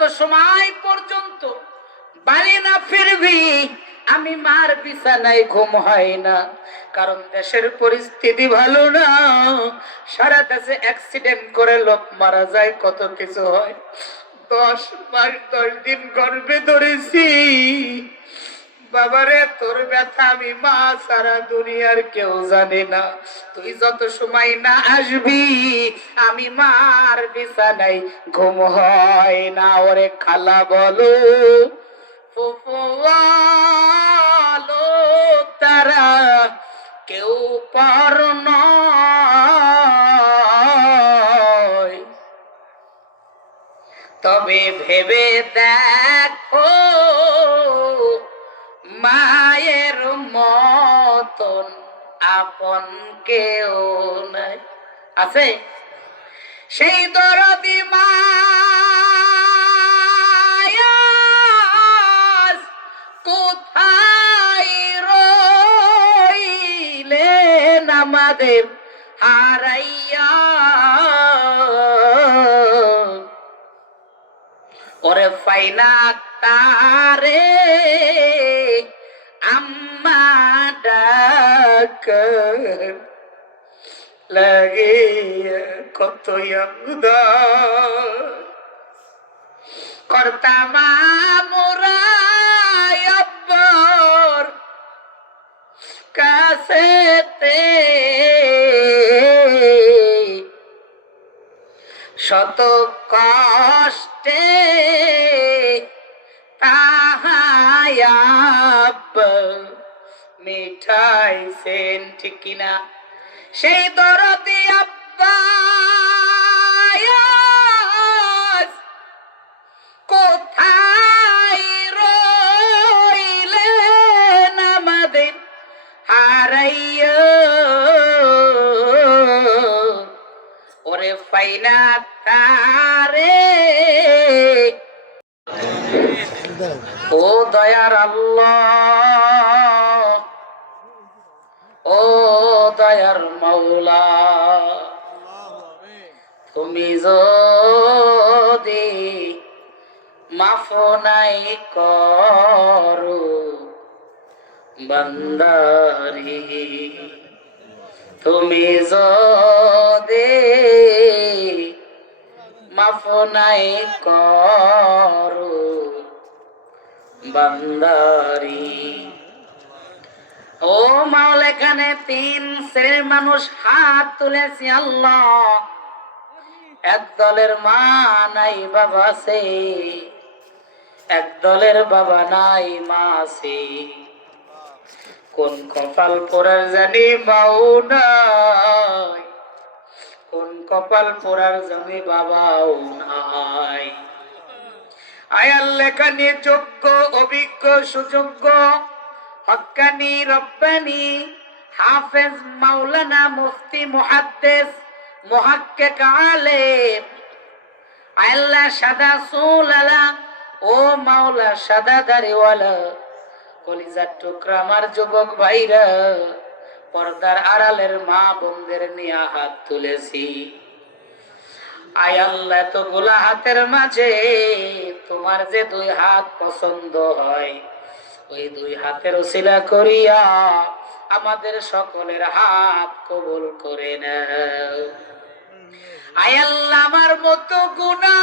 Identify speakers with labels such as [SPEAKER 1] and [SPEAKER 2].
[SPEAKER 1] যত সময় পর্যন্ত। বাড়ি না ফিরবি, আমি মার বিছানায় ঘুম হয় না। কারণ দেশের পরিস্থিতি ভালো না। সারা দেশে অ্যাক্সিডেন্ট করে লোক মারা যায়, কত কিছু হয়। দশ মাস, দশ দিন গর্বে ধরেছি। বাবারে, তোর ব্যথা আমি মা, সারা দুনিয়ার কেউ জানে না। তুই যত সময় না আসবি, আমি মার বিছানায় ঘুম হয় না। ওরে খালা বলো তারা কেউ পর তবে ভেবে দেখো মায়ের মতন আপন কেউ নাই। আছে? সেই দরদি মায়াস কোথায় রইলেন আমাদের হারাইয়া? ওরে ফাইনা তারে আম্মা ডাক লাগে কত ইয়াদা করতামা মোরা আব্বর কাছেতে শত কষ্টে তাহায়াব মিঠাই সেন ঠিক কিনা? সেই দরদি আব্বাস কোথায় রইলেন আমাদের হারাইয়া? ওরে ফাইনা তারে ও দয়ার আল্লাহ, ও দয়ার মাওলা, তুমি যদি মাফ নাই করো বন্দারি, তুমি যদি মাফ নাই করো বান্দারি। ও মাওলা, এখানে তিন শ্রেণির মানুষ হাত তুলেছি, আল্লাহ। এক দলের মা নাই, বাবা আছে। এক দলের বাবা নাই, মা আছে। কোন কপাল পোড়ার জানি মাও নাই। কোন কপাল পোড়ার জানি বাবাও নাই। আয়াল লেখানি যোগ্য, অভিজ্ঞ, সুযোগ্য। হক্কানি রব্বানি, হাফেজ, মাওলানা, মুফতি, মুহাদ্দিস, মুহাক্কিক আলেম। আল্লাহ সাদা সুলালা, ও মাওলা সাদা দাড়িওয়ালা। কলিজার টুকরা আমার যুবক ভাইরা, পর্দার আড়ালের মা বোনদের নিয়ে হাত তুলেছি। আয় আল্লাহ এতগুলা হাতের মাঝে তোমার যে দুই হাত পছন্দ হয়, ওই দুই হাতের ওসিলা করিয়া আমাদের সকলের হাত কবুল করে না আয় আল্লাহ, আমার মতো গুণা